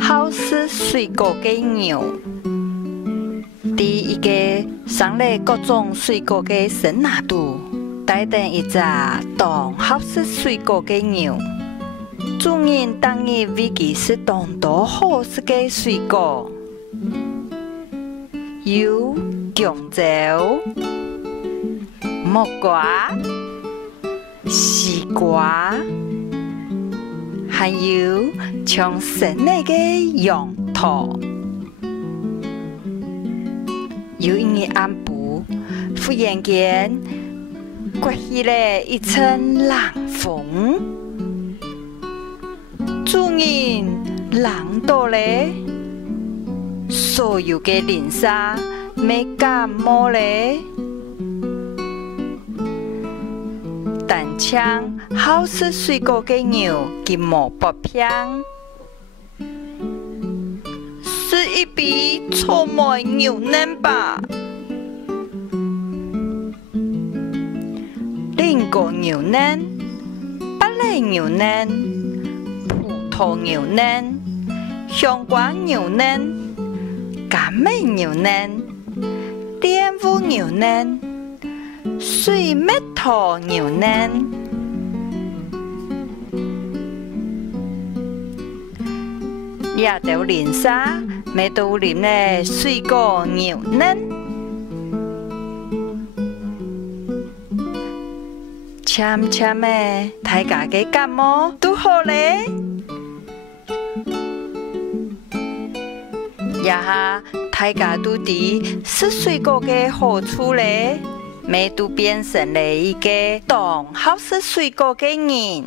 好吃水果嘅牛。第一个赏了各种水果嘅神拿度，带定一只当好吃水果嘅牛。主人当日为其是当多好吃嘅水果，有香蕉、木瓜、西瓜，还有像神内嘅杨桃。有一日暗晡，忽然间刮起了一阵冷风，主人冷到咧，所有嘅邻舍没感冒咧。但像好吃水果嘅牛，佢冇不平，是一笔充满牛嫩吧？菱角牛嫩、芭蕾牛嫩、葡萄牛嫩、香瓜牛嫩、柑莓牛嫩、莲雾牛嫩、水蜜桃牛嫩。也到邻舍咪都啉咧水果牛嫩，渐渐的，大家嘅感冒都好咧。也下大家都知吃水果嘅好處咧，咪都變成了一個當好吃水果嘅人。